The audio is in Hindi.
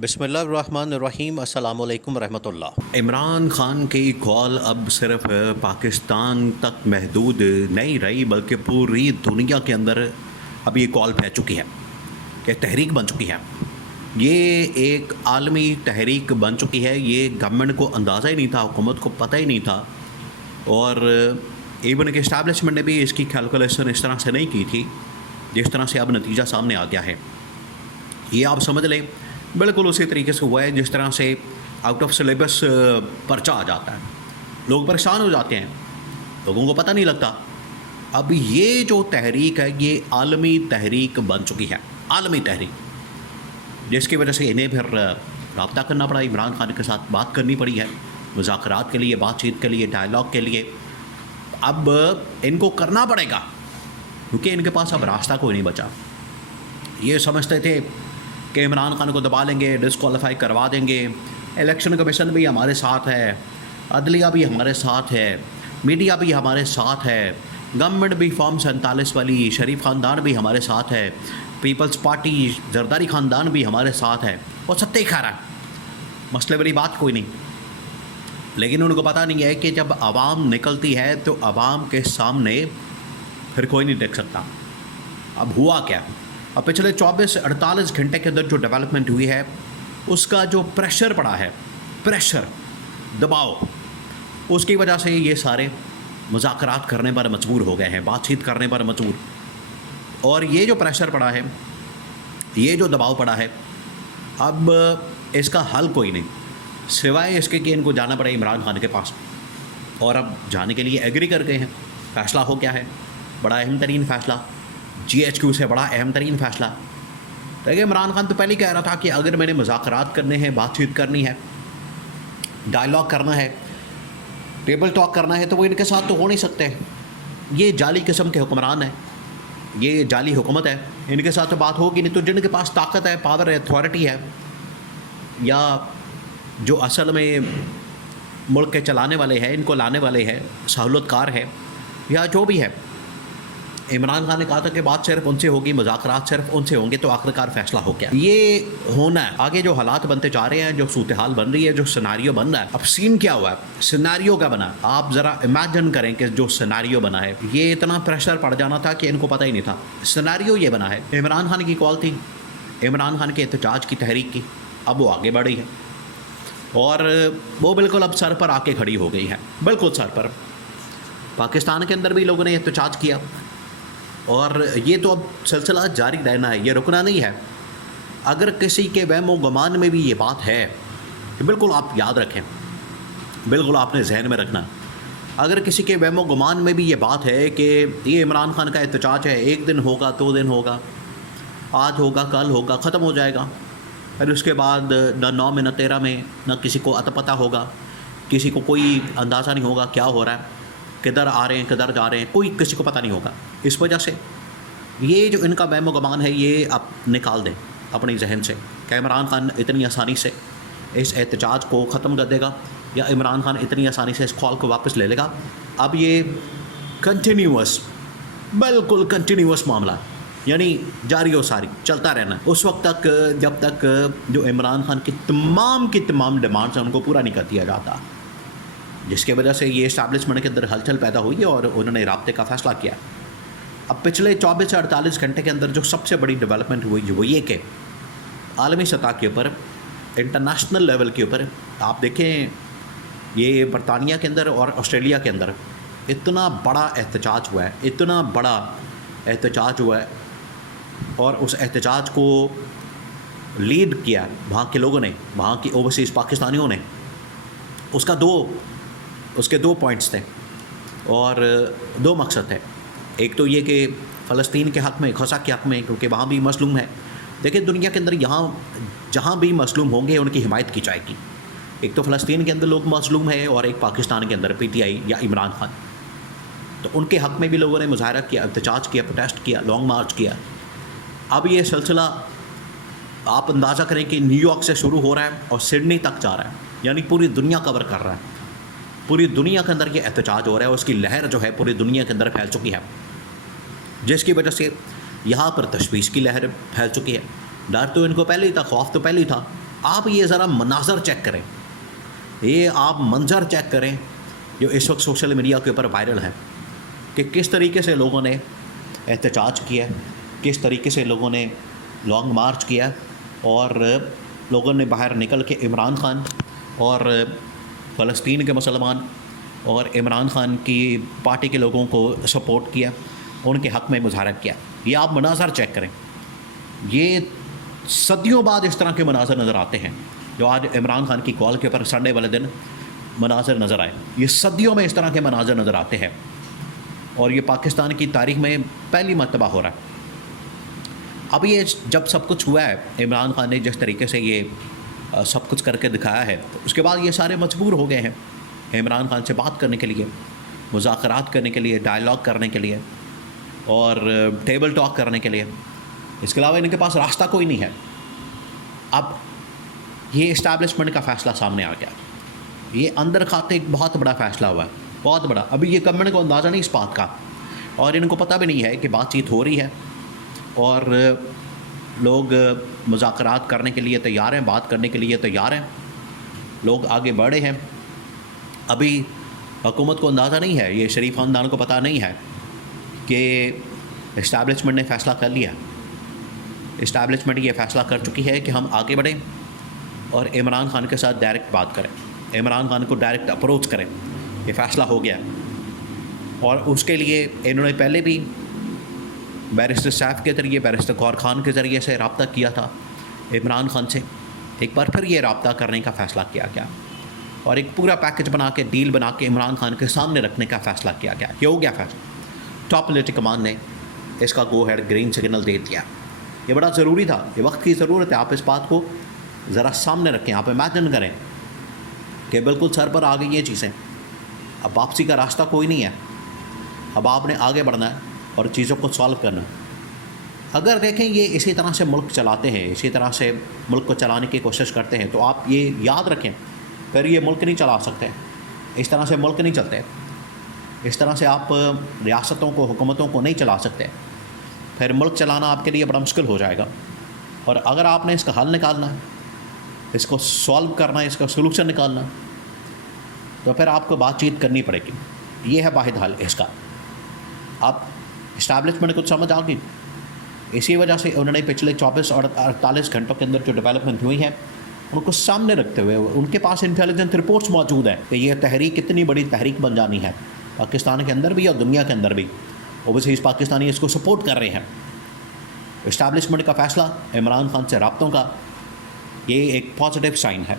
बिस्मिल्लाहिर्रहमानिर्रहीम अस्सलामु अलैकुम रहमतुल्लाह। इमरान खान की कॉल अब सिर्फ पाकिस्तान तक महदूद नहीं रही बल्कि पूरी दुनिया के अंदर अब ये कॉल फैल चुकी है कि तहरीक बन चुकी है। ये एक आलमी तहरीक बन चुकी है। ये गवर्नमेंट को अंदाज़ा ही नहीं था, हुकूमत को पता ही नहीं था, और इवन के इस्टेब्लिशमेंट ने भी इसकी कैलकुलेशन इस तरह से नहीं की थी जिस तरह से अब नतीजा सामने आ गया है। ये आप समझ लें बिल्कुल उसी तरीके से हुआ है जिस तरह से आउट ऑफ सिलेबस पर्चा आ जाता है, लोग परेशान हो जाते हैं, लोगों को पता नहीं लगता। अब ये जो तहरीक है ये आलमी तहरीक बन चुकी है, आलमी तहरीक, जिसकी वजह से इन्हें फिर रब्ता करना पड़ा, इमरान खान के साथ बात करनी पड़ी है, मुज़ाकरात के लिए, बातचीत के लिए, डायलॉग के लिए। अब इनको करना पड़ेगा क्योंकि इनके पास अब रास्ता कोई नहीं बचा। ये समझते थे कि इमरान खान को दबा लेंगे, डिस्क्वालीफाई करवा देंगे, इलेक्शन कमीशन भी हमारे साथ है, अदलिया भी हमारे साथ है, मीडिया भी हमारे साथ है, गवर्नमेंट भी फॉर्म 47 वाली, शरीफ ख़ानदान भी हमारे साथ है, पीपल्स पार्टी जरदारी ख़ानदान भी हमारे साथ है, और सत्ते ही खा रहा है, मसले वाली बात कोई नहीं। लेकिन उनको पता नहीं है कि जब आवाम निकलती है तो आवाम के सामने फिर कोई नहीं टिक सकता। अब हुआ क्या, अब पिछले 24-48 घंटे के अंदर जो डेवलपमेंट हुई है उसका जो प्रेशर पड़ा है, प्रेशर, दबाव, उसकी वजह से ये सारे मुज़ाकरात करने पर मजबूर हो गए हैं, बातचीत करने पर मजबूर। और ये जो प्रेशर पड़ा है, ये जो दबाव पड़ा है, अब इसका हल कोई नहीं सिवाय इसके कि इनको जाना पड़े इमरान खान के पास। और अब जाने के लिए एग्री कर गए हैं। फ़ैसला हो क्या है, बड़ा अहम तरीन फ़ैसला, GHQ से बड़ा अहम तरीन फ़ैसला। देखिए इमरान खान तो पहले ही कह रहा था कि अगर मैंने मुज़ाकरात करने हैं, बातचीत करनी है, डायलॉग करना है, टेबल टॉक करना है, तो वो इनके साथ तो हो नहीं सकते। ये जाली किस्म के हुक्मरान हैं, ये जाली हुकूमत है, इनके साथ तो बात होगी नहीं। तो जिनके पास ताकत है, पावर है, अथॉरिटी है, या जो असल में मुल्क के चलाने वाले हैं, इनको लाने वाले हैं, सहूलतकार है, या जो भी है, इमरान खान ने कहा था कि बात सिर्फ उनसे होगी, मुज़ाकरात सिर्फ उनसे होंगे। तो आखिरकार फ़ैसला हो गया, ये होना है। आगे जो हालात बनते जा रहे हैं, जो सूरत हाल बन रही है, जो सिनारियो बन रहा है, अब सीन क्या हुआ है, सिनारियो क्या बना, आप ज़रा इमेजिन करें कि जो सिनारियो बना है, ये इतना प्रेशर पड़ जाना था कि इनको पता ही नहीं था। सिनारियो ये बना है, इमरान खान की कॉल थी, इमरान खान के एहतजाज की तहरीक की, अब वो आगे बढ़ी है और वो बिल्कुल अब सर पर आके खड़ी हो गई है, बिल्कुल सर पर। पाकिस्तान के अंदर भी लोगों ने एहतजाज किया और ये तो अब सिलसिला जारी रहना है, ये रुकना नहीं है। अगर किसी के वहम गुमान में भी ये बात है, बिल्कुल आप याद रखें, बिल्कुल आपने जहन में रखना, अगर किसी के वहम गुमान में भी ये बात है कि ये इमरान खान का एहतजाज है, एक दिन होगा, 2 दिन होगा, आज होगा, कल होगा, ख़त्म हो जाएगा, फिर उसके बाद न 9 में न 13 में न किसी को अता पता होगा, किसी को कोई अंदाज़ा नहीं होगा क्या हो रहा है, किधर आ रहे हैं, किधर जा रहे हैं, कोई किसी को पता नहीं होगा। इस वजह से ये जो इनका वहम गुमान है ये आप निकाल दें अपने जहन से कि इमरान खान इतनी आसानी से इस एहतजाज को ख़त्म कर देगा या इमरान खान इतनी आसानी से इस कॉल को वापस ले लेगा। अब ये कंटिन्यूअस, बिल्कुल कंटिन्यूअस मामला, यानी जारी और सारी चलता रहना उस वक्त तक जब तक जो इमरान खान की तमाम डिमांड्स हैं उनको पूरा नहीं कर दिया जाता, जिसकी वजह से ये इस्टेब्लिशमेंट के अंदर हलचल पैदा हुई और उन्होंने राब्ते का फ़ैसला किया। अब पिछले 24 से 48 घंटे के अंदर जो सबसे बड़ी डेवलपमेंट हुई वो ये कि आलमी सतह के ऊपर, इंटरनेशनल लेवल के ऊपर आप देखें, ये बरतानिया के अंदर और ऑस्ट्रेलिया के अंदर इतना बड़ा एहतजाज हुआ है, इतना बड़ा एहतजाज हुआ है, और उस एहतजाज को लीड किया वहाँ के लोगों ने, वहाँ की ओवरसीज़ पाकिस्तानियों ने। उसके दो पॉइंट्स थे और 2 मकसद थे। एक तो ये कि फ़लस्तीन के हक़ में, ग़ज़ा के हक़ में, क्योंकि वहाँ भी मज़लूम है। देखिए दुनिया के अंदर यहाँ जहाँ भी मज़लूम होंगे उनकी हिमायत की जाएगी। एक तो फ़लस्तीन के अंदर लोग मज़लूम है और एक पाकिस्तान के अंदर PTI या इमरान खान, तो उनके हक़ में भी लोगों ने मुज़ाहरा किया, एहतजाज किया, प्रोटेस्ट किया, लॉन्ग मार्च किया। अब ये सिलसिला आप अंदाज़ा करें कि न्यूयॉर्क से शुरू हो रहा है और सिडनी तक जा रहा है, यानी पूरी दुनिया कवर कर रहा है। पूरी दुनिया के अंदर ये एहतजाज हो रहा है, उसकी लहर जो है पूरी दुनिया के अंदर फैल चुकी है, जिसकी वजह से यहाँ पर तशवीश की लहर फैल चुकी है। डर तो इनको पहले ही था, खौफ तो पहले ही था आप ये ज़रा मनाज़र चेक करें, ये आप मंजर चेक करें जो इस वक्त सोशल मीडिया के ऊपर वायरल है कि किस तरीके से लोगों ने एहतजाज किया, किस तरीके से लोगों ने लॉन्ग मार्च किया और लोगों ने बाहर निकल के इमरान खान और फ़लस्तीन के मुसलमान और इमरान खान की पार्टी के लोगों को सपोर्ट किया, उनके हक़ में मुजाहरा किया। ये आप मनाज़र चेक करें, ये सदियों बाद इस तरह के मनाज़र नज़र आते हैं जो आज इमरान खान की कॉल के ऊपर संडे वाले दिन मनाज़र नज़र आए। ये सदियों में इस तरह के मनाज़र नज़र आते हैं और ये पाकिस्तान की तारीख़ में पहली मरतबा हो रहा है। अब ये जब सब कुछ हुआ है, इमरान खान ने जिस तरीके से ये सब कुछ करके दिखाया है, तो उसके बाद ये सारे मजबूर हो गए हैं इमरान खान से बात करने के लिए, मुज़ाकरात करने के लिए, डायलॉग करने के लिए और टेबल टॉक करने के लिए। इसके अलावा इनके पास रास्ता कोई नहीं है। अब ये इस्टेब्लिशमेंट का फ़ैसला सामने आ गया, ये अंदर खाते एक बहुत बड़ा फ़ैसला हुआ है, बहुत बड़ा। अभी ये गवर्नमेंट को अंदाज़ा नहीं इस बात का और इनको पता भी नहीं है कि बातचीत हो रही है और लोग मुज़ाकरात करने के लिए तैयार हैं, बात करने के लिए तैयार हैं, लोग आगे बढ़े हैं। अभी हुकूमत को अंदाज़ा नहीं है, ये शरीफ ख़ानदान को पता नहीं है कि इस्टेब्लिशमेंट ने फ़ैसला कर लिया। इस्टेब्लिशमेंट ये फ़ैसला कर चुकी है कि हम आगे बढ़ें और इमरान खान के साथ डायरेक्ट बात करें, इमरान खान को डायरेक्ट अप्रोच करें। ये फ़ैसला हो गया और उसके लिए इन्होंने पहले भी बैरिस्टर सैफ के ज़रिए, बैरिस्टर गौर खान के ज़रिए से रब्ता किया था इमरान खान से। एक बार फिर ये रब्ता करने का फ़ैसला किया गया और एक पूरा पैकेज बना के, डील बना के इमरान खान के सामने रखने का फ़ैसला किया गया। ये हो गया फ़ैसला, टॉप पॉलिटिकल कमान ने इसका गो हेड, ग्रीन सिग्नल दे दिया। ये बड़ा ज़रूरी था, ये वक्त की ज़रूरत है। आप इस बात को ज़रा सामने रखें, आप इमेजिन करें कि बिल्कुल सर पर आ गई ये चीज़ें, अब वापसी का रास्ता कोई नहीं है। अब आपने आगे बढ़ना है और चीज़ों को सॉल्व करना है। अगर देखें ये इसी तरह से मुल्क चलाते हैं, इसी तरह से मुल्क को चलाने की कोशिश करते हैं, तो आप ये याद रखें फिर ये मुल्क नहीं चला सकते। इस तरह से मुल्क नहीं चलते, इस तरह से आप रियासतों को, हुकूमतों को नहीं चला सकते। फिर मुल्क चलाना आपके लिए बड़ा मुश्किल हो जाएगा। और अगर आपने इसका हल निकालना है, इसको सॉल्व करना है, इसका सलूशन निकालना, तो फिर आपको बातचीत करनी पड़ेगी। ये है वाहिद हल इसका। अब इस्टेब्लिशमेंट को समझ आ गई, इसी वजह से उन्होंने पिछले 24 और 48 घंटों के अंदर जो डेवलपमेंट हुई है उनको सामने रखते हुए, उनके पास इंटेलिजेंस रिपोर्ट्स मौजूद हैं कि ये तहरीक कितनी बड़ी तहरीक बन जानी है पाकिस्तान के अंदर भी और दुनिया के अंदर भी। ओवरसीज़ पाकिस्तानी इसको सपोर्ट कर रहे हैं। इस्टेब्लिशमेंट का फ़ैसला, इमरान खान से रब्तों का, ये एक पॉजिटिव साइन है।